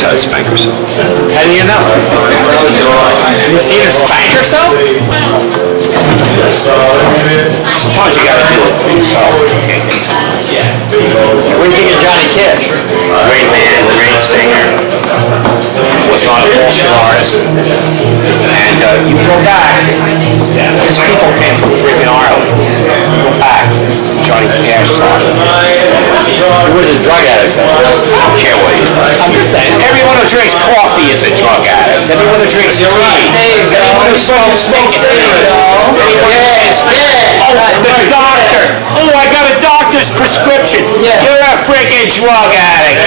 knows how to spank herself. How do you know? You seen her spank herself? Sometimes you gotta do it for yourself. What do you think of Johnny Cash? Great man, great singer. Was not a bullshit artist. And you go back, his people came from freaking Ireland. You go back, Johnny Cash song. He was a drug addict. I don't care what he was. I'm just saying. Everyone who drinks coffee is a drug addict. Everyone who drinks tea. Everyone who smokes nicotine. Oh, the doctor. Oh, I got a doctor's prescription. You're a freaking drug addict.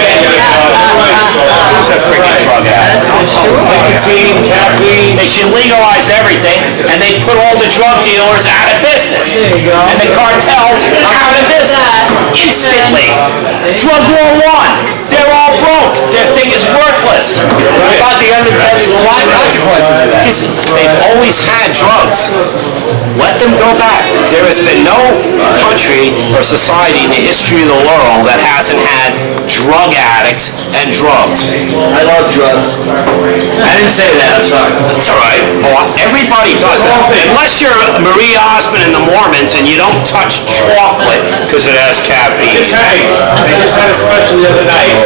Who's a freaking drug addict? Nicotine, caffeine. They should legalize everything, and they put all the drug dealers out of business. And the cartels out of business instantly. Drug war won. They're all broke. Their thing is worthless. What about the unintended consequences of that? Because they've always had drugs. Let them go back. There has been no country or society in the history of the world that hasn't had drug addicts and drugs. I love drugs. I didn't say that, I'm sorry. That's all right. Everybody does that. Unless you're Marie Osmond and the Mormons and you don't touch chocolate because it has caffeine. They just had a special the other night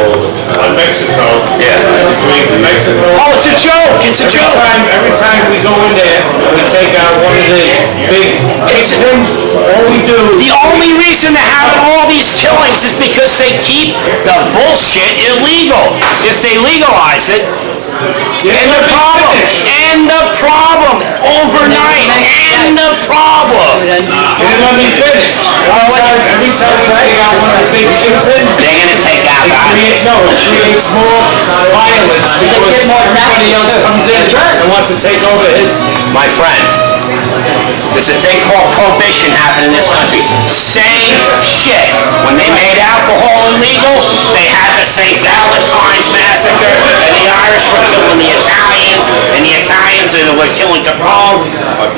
on Mexico. Yeah. Between Mexico. Oh, it's a joke. It's a joke. Every time we go in there, we take out one of the big things. All we do is... The only reason they're having all these killings is because they keep the bullshit illegal. If they legalize it, end the problem overnight, end the problem. You didn't let me finish. Every time we take out one of the big chickens, They're gonna take out it creates more violence because everybody else comes in and wants to take over his... My friend, there's a thing called prohibition happening in this country. Same shit. When they made alcohol illegal, they had the St. Valentine's Massacre, and the Irish were killing the Italians, and the Italians were killing Capone.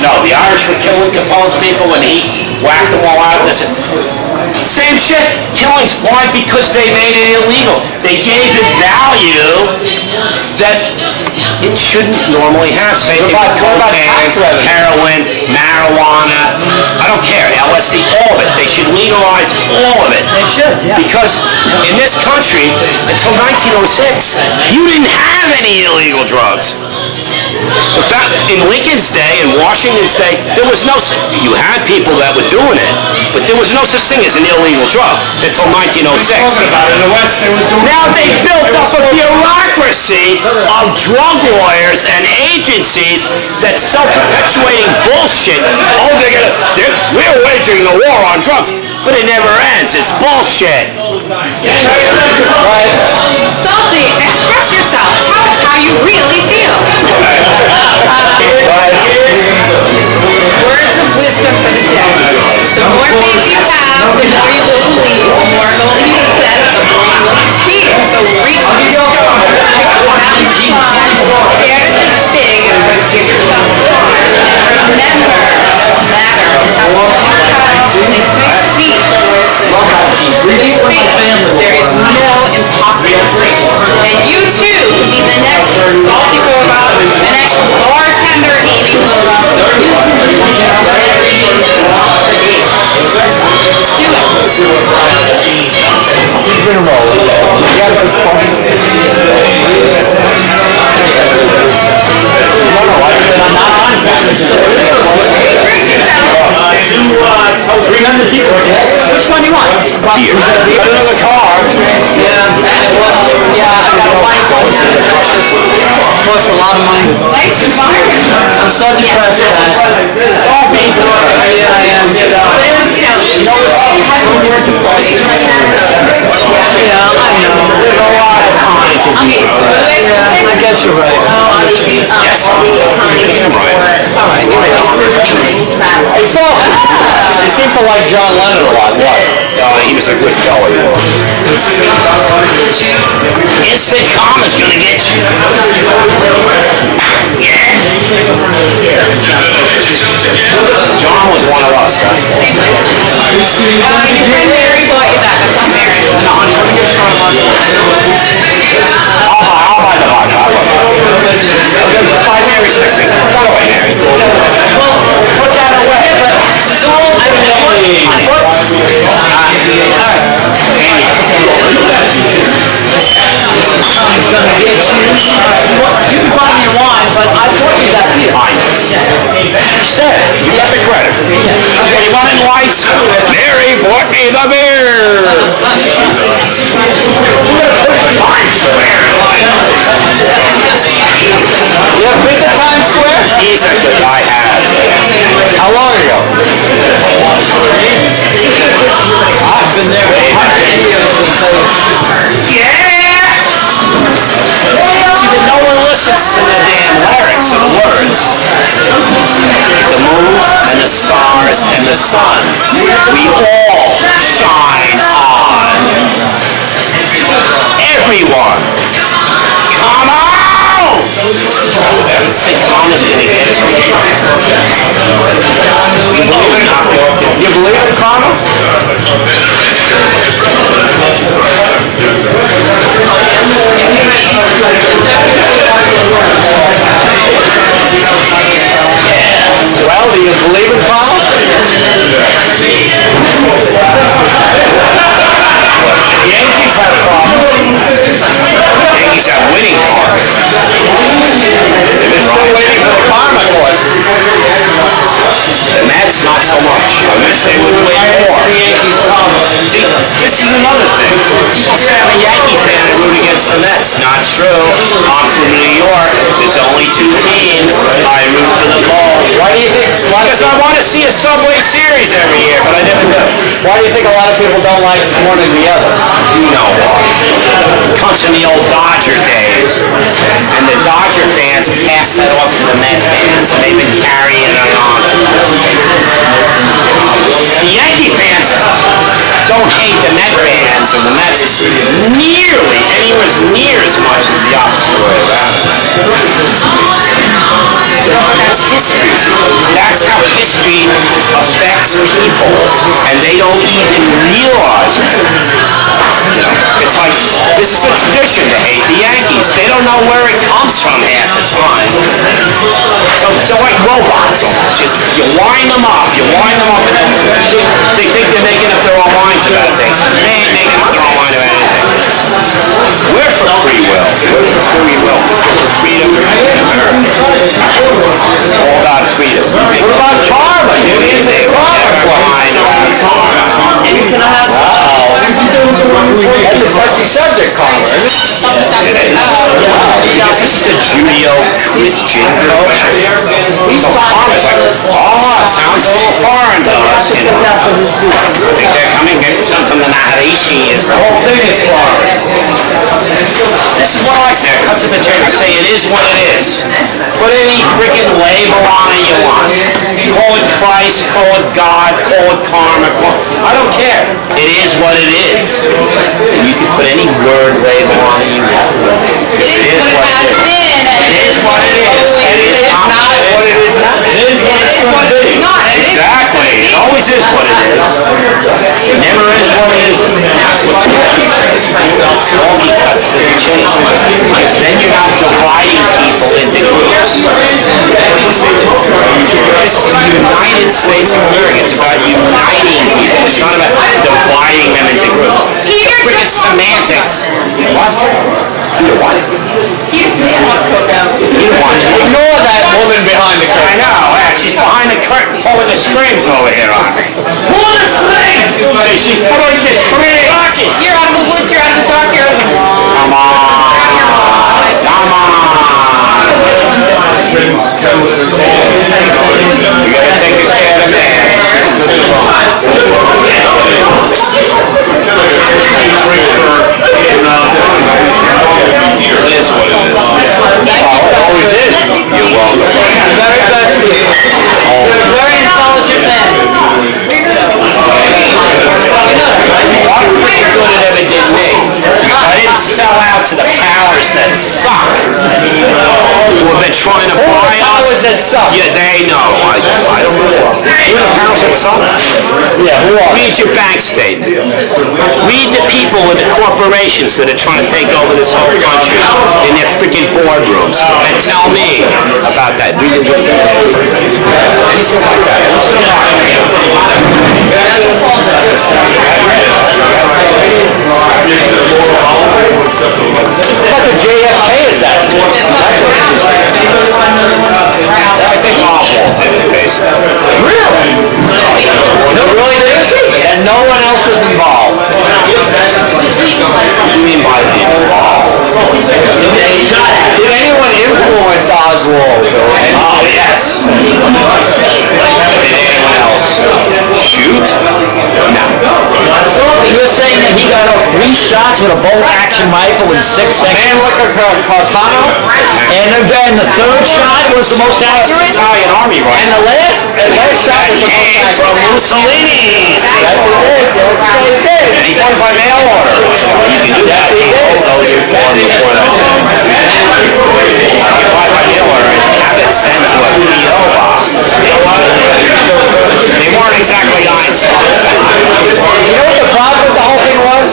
No, the Irish were killing Capone's people when he whacked them all out. Listen, same shit, killings. Why? Because they made it illegal. They gave it value that it shouldn't normally have. Same thing with cocaine, heroin, marijuana. I don't care. LSD, all of it. They should legalize all of it. They should, yeah. Because in this country, until 1906, you didn't have any illegal drugs. In fact, in Lincoln's day, in Washington's day, there was no... You had people that were doing it, but there was no such thing as an illegal drug until 1906. Now they built up a bureaucracy of drug lawyers and agencies that self-perpetuating bullshit. Oh, we're waging the war on drugs, but it never ends. It's bullshit. Salty, express yourself. Tell us how you really feel. Words of wisdom for the day. The more faith you have, the more you will believe. The more goals you set, the more you will achieve. So reach for your stars, pick a mountain to climb, dare to think big, and give yourself time. And remember, no matter how volatile things may seem, with faith, there is no impossibility. And you too can be the next salty robot, the next bartender aiming robot. You can be whatever you need to create. Let's do it. He's been rolling. You got a good point. I'm not on time. 300 people. Which one do you want? Beer. Another car. Yeah. Well, yeah, I got a bike going to the costs a lot of money. I'm so depressed, man. Coffee. Yeah, I am. You know what? You're depressed. Yeah, I know. There's a lot of time to do. Yeah, I guess you're right. Yes, I'm right. All right. Hey, so you seem to like John Lennon a lot. What? He was a good fellow. Instant karma's gonna get you. Yeah. John was one of us. That's why. Your friend Mary bought you that. That's not Mary. No, I'm trying to get Sean on. I'll buy You can buy me a wine, but I bought you that beer. I know. You said it. You got the credit. Okay, you want it in lights? Mary bought me the beer. Times Square. You ever been to Times Square? He's a good guy. How long ago? I've been there for 100 years. Yeah! See, but no one listens to the damn lyrics and the words. The moon and the stars and the sun, we all shine on. Everyone. Come on! Say Connor's gonna get it. You believe in karma? Well, do you believe in karma? The Yankees have a problem. The Yankees have winning cards. They're still waiting for the karma course. The Mets, not so much. I wish they would win more. See, this is another thing. People say I'm a Yankee fan and root against the Mets. Not true. I'm from New York. There's only 2 teams. I root for the Bulls. Why do you think? Because I want to see a Subway Series every year, but I never do. Why do you think a lot of people don't like one or the other? You know why. It comes from the old Dodger days. And the Dodger fans pass that off to the Met fans, and they've been carrying it on. The Yankee fans don't hate the Met fans or the Mets nearly anywhere near as much as the opposite way around. That's history. That's how history affects people, and they don't even realize it. You know, it's like, this is a tradition to hate the Yankees. They don't know where it comes from half the time. So they're like robots almost. You wind them up, and then they think they're making up their own minds about things. They ain't making up their own mind about anything. We're for free will. We're for free will. Just for freedom in America. It's all about freedom. What about karma? You didn't say karma. That's a touchy subject, karma. Because this is a Judeo-Christian culture. So karma is like, oh, it sounds a little foreign to us. You know? I think they're coming from the Maharishi. The whole thing is foreign. This is what I say. I cut to the chase. I say it is what it is. Put any freaking label on it you want. Call it Christ, call it God, call it karma. I don't care. It is what it is. And you can put any word label on it you want. It is what it has been. It is what it is. It is not what it is not. It is what it's going to be. Exactly. It always is what it is. It never is what it is. That's what Smokey says. Smokey cuts to the chase. Because then you're not dividing people into groups. This is the United States of America. It's about uniting people. It's not about dividing them into groups. Freaking semantics. What? What? He wants cocoa. Ignore that woman behind the I curtain. know, yeah, she's behind the curtain pulling the strings over here on me. Pull the strings! She's pulling the strings! You're out of the woods, you're out of the dark, you're out of the lawn. Come on! Come on! You gotta take a care of man. It is what it is. It always is. You're welcome. You're a very intelligent man. What freaking good it ever did me. I didn't sell out to the powers that suck. Who have been trying to buy us. Powers that suck. Yeah, they know. I don't know. Who are the powers that suck? Yeah, who are? Read your bank statement. Read the people with the corporations that are trying to take over this whole country in their freaking boardrooms. And tell me about that. Read the anything like that. What the JFK is that? I think Oswald did it, basically. Really? No, really did? And no one else was involved. What do you mean by the involved? Did anyone influence Oswald? Oh, yes. Did anyone else shoot? No. So you're saying that he got off 3 shots with a bolt-action rifle in 6 seconds? Man like a Carcano? And the third shot was the most accurate? Italian army And rifle. the last shot was the most Came accurate. from Mussolini. Yes, it is. That's what it is. And he won by mail order. You can do that. Those who won before that. You can buy by mail order and have it sent to a P.O. box. They weren't exactly Einstein. You know what the problem with the whole thing was?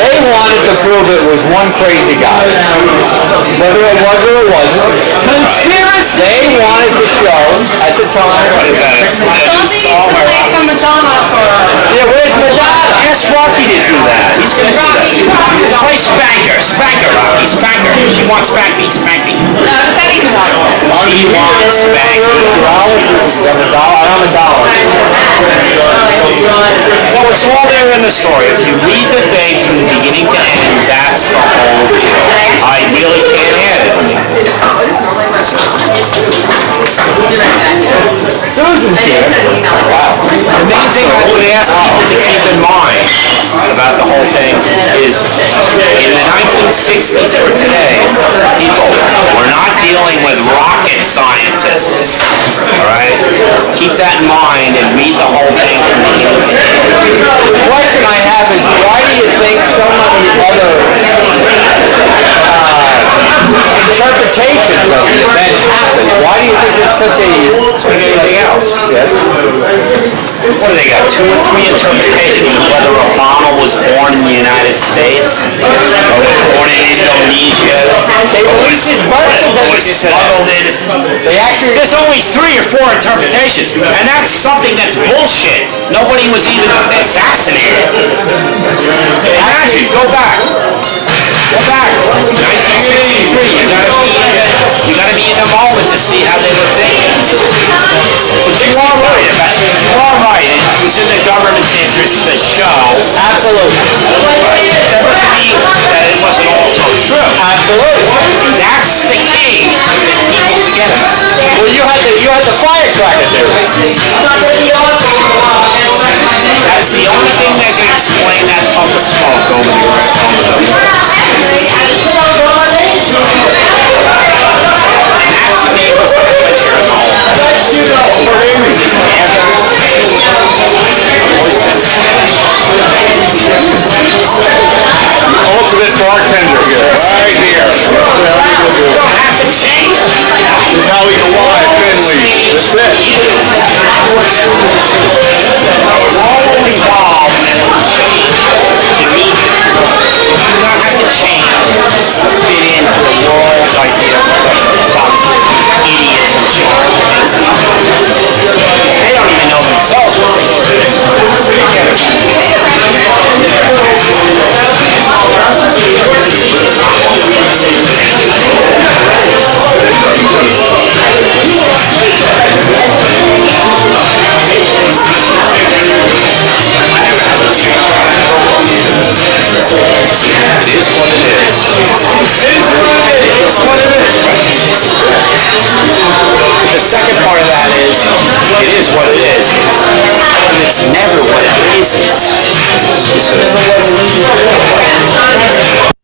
They wanted to prove it was one crazy guy. Whether it was or it wasn't. Conspiracy! They wanted to show, at the time... What is that? Somebody needs to play some Madonna for us. Yeah, where's Madonna? Ask Rocky to do that. He's going to do that. Play Spanker. Spanker, Rocky. Spanker. She wants Spank me. Spank me. No, does that even want to? She wants Spank me. I'm a dollar. Well, it's all there in the story. If you read the thing from the beginning to end, that's the whole deal. I really can't add it. Susan's here. Wow. The main thing I would ask people to keep in mind about the whole thing is in the 1960s or today, people were not dealing with rocket scientists. Alright? Keep that in mind and read the whole thing from beginning to end. The question I have is, why do you think so many other interpretations of the event happened? Why do you think it's such a... It's like anything else. Yes? What do they got? 2 or 3 interpretations of whether Obama was born in the United States or was born in Indonesia. They released his birth Or was certificate. smuggled in. They actually... There's only 3 or 4 interpretations, and that's something that's bullshit. Nobody was even assassinated. Imagine, go back. Go back. 1963. You gotta be in the moment to see how they were thinking. You are right. It was in the government's interest to show. Absolutely. That doesn't mean that it wasn't also true. Absolutely. That's the key that people forget about. Well, you had the firecracker theory. That's the only thing that can explain that puff of smoke over the And that to me was the picture of the whole Ultimate bartender here, right here. You don't have to change. This is how we can lie, Finley. That's it. All involved change to meet the truth. You do not have to change to fit into the world's idea about idiots in charge. They don't even know themselves what they're It is what it is. The second part of that is, it is what it is. And it's never what it isn't. It's never what it isn't.